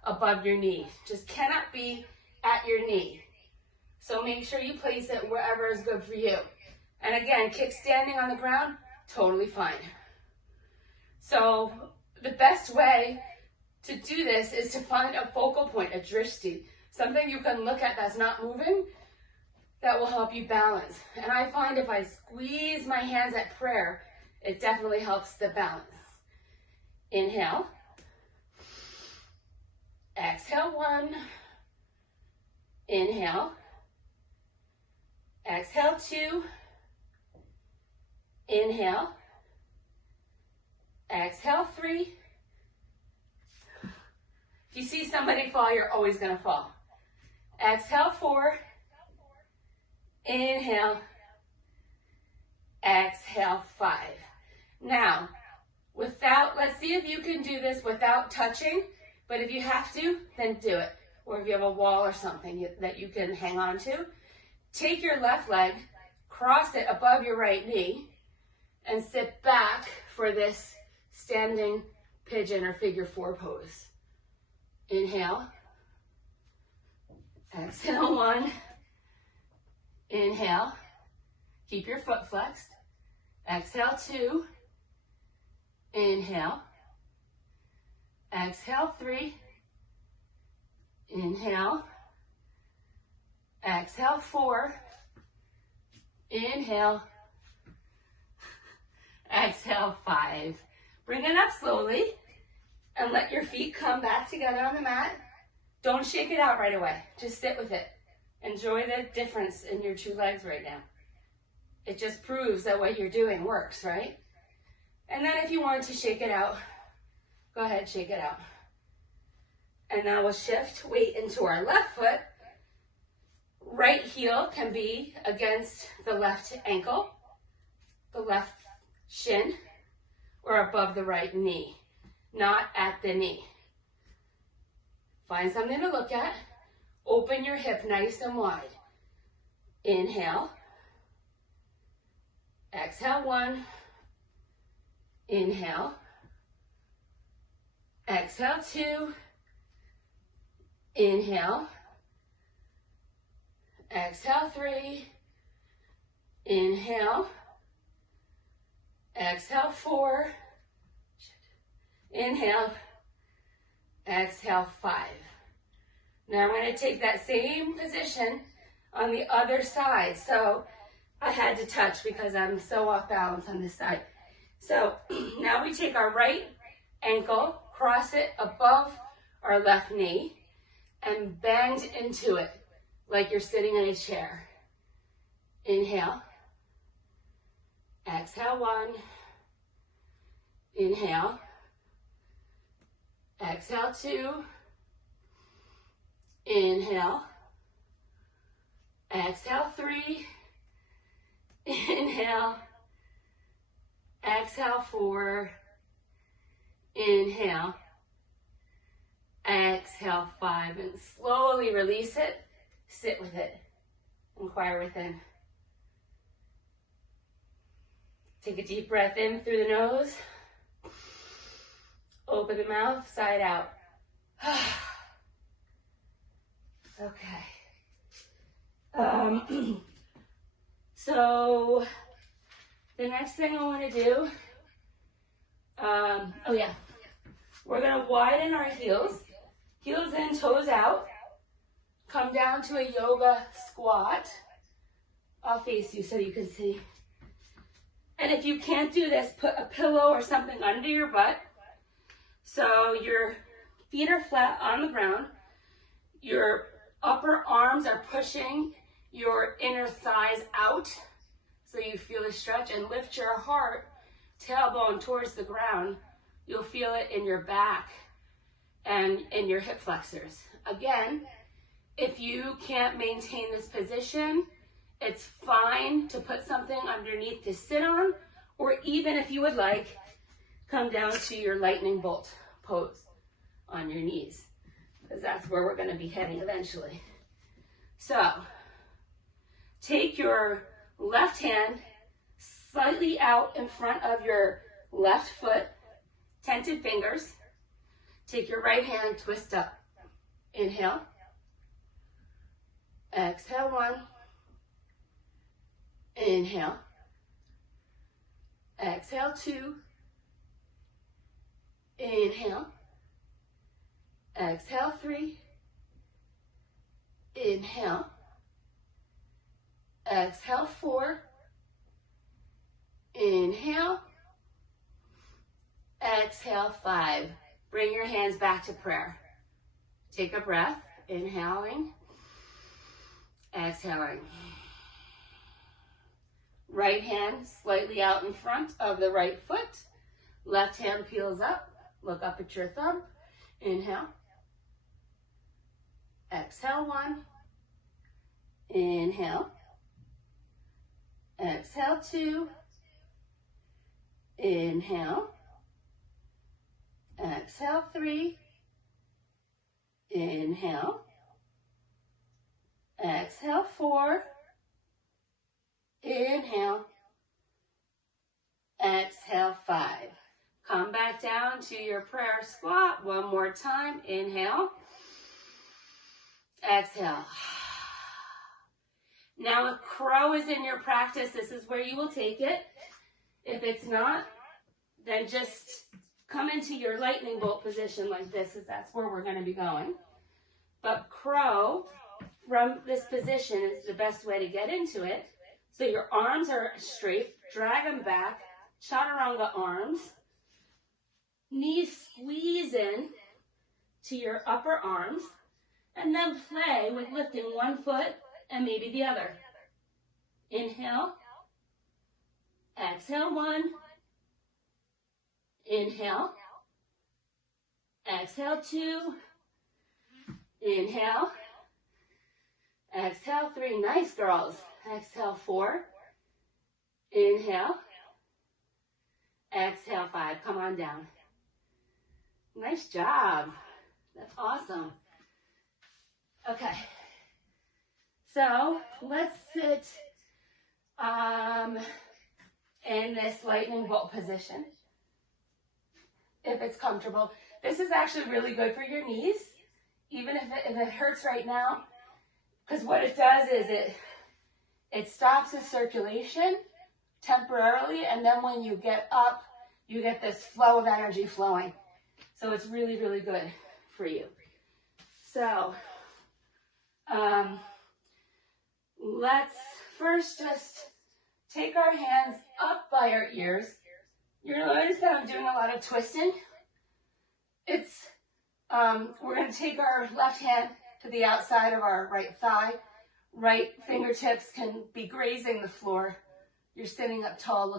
above your knee. Just cannot be at your knee. So make sure you place it wherever is good for you. And again, kick standing on the ground, totally fine. So the best way to do this is to find a focal point, a drishti, something you can look at that's not moving, that will help you balance. And I find if I squeeze my hands at prayer, it definitely helps the balance. Inhale. Exhale, 1. Inhale. Exhale, 2. Inhale. Exhale, 3. If you see somebody fall, you're always going to fall. Exhale, 4. Inhale. Exhale, 5. Now, let's see if you can do this without touching, but if you have to, then do it. Or if you have a wall or something that you can hang on to, take your left leg, cross it above your right knee, and sit back for this standing pigeon or figure 4 pose. Inhale. Exhale, 1. Inhale. Keep your foot flexed. Exhale, 2. Inhale. Exhale, 3. Inhale. Exhale, 4. Inhale. Exhale, 5. Bring it up slowly and let your feet come back together on the mat. Don't shake it out right away. Just sit with it. Enjoy the difference in your 2 legs right now. It just proves that what you're doing works, right? And then if you want to shake it out, go ahead, shake it out. And now we'll shift weight into our left foot. Right heel can be against the left ankle, the left shin, or above the right knee, not at the knee. Find something to look at. Open your hip nice and wide. Inhale. Exhale, 1. Inhale. Exhale, 2. Inhale. Exhale, 3. Inhale. Exhale, 4. Inhale. Exhale, 5. Now I'm going to take that same position on the other side. So I had to touch because I'm so off balance on this side. So now we take our right ankle, cross it above our left knee, and bend into it like you're sitting in a chair. Inhale. Exhale, 1. Inhale. Exhale, 2. Inhale. Exhale, 3. Inhale. Exhale, 4. Inhale. Exhale, 5. And slowly release it. Sit with it. Inquire within. Take a deep breath in through the nose. Open the mouth, side out. Okay. So the next thing I want to do, we're going to widen our heels. Heels in, toes out. Come down to a yoga squat. I'll face you so you can see. And if you can't do this, put a pillow or something under your butt. So your feet are flat on the ground. Your upper arms are pushing your inner thighs out. So you feel the stretch, and lift your heart, tailbone towards the ground. You'll feel it in your back and in your hip flexors. Again, if you can't maintain this position, it's fine to put something underneath to sit on, or even if you would like, come down to your lightning bolt pose on your knees, because that's where we're going to be heading eventually. So, take your left hand slightly out in front of your left foot, tented fingers. Take your right hand, twist up. Inhale. Exhale, 1. Inhale. Exhale, 2. Inhale. Exhale, 3. Inhale. Exhale, 4. Inhale. Exhale, 5. Bring your hands back to prayer. Take a breath, inhaling, exhaling. Right hand slightly out in front of the right foot. Left hand peels up. Look up at your thumb. Inhale. Exhale, 1. Inhale. Exhale, 2. Inhale. Exhale, 3. Inhale. Exhale, 4. Inhale. Exhale, 5. Come back down to your prayer squat one more time. Inhale. Exhale. Now, if crow is in your practice, this is where you will take it. If it's not, then just come into your lightning bolt position like this, because that's where we're going to be going. But crow, from this position, is the best way to get into it. So your arms are straight, drag them back, chaturanga arms, knees squeeze in to your upper arms, and then play with lifting one foot and maybe the other. Inhale, exhale, 1. Inhale, exhale, 2. Inhale, exhale, 3. Nice, girls. Exhale, 4. Inhale, exhale, 5. Come on down. Nice job. That's awesome. Okay. So let's sit in this lightning bolt position, if it's comfortable. This is actually really good for your knees, even if it hurts right now, because what it does is it stops the circulation temporarily, and then when you get up, you get this flow of energy flowing. So it's really, really good for you. So let's first just take our hands up by our ears. You're going to notice that I'm doing a lot of twisting. We're going to take our left hand to the outside of our right thigh. Right fingertips can be grazing the floor. You're sitting up tall looking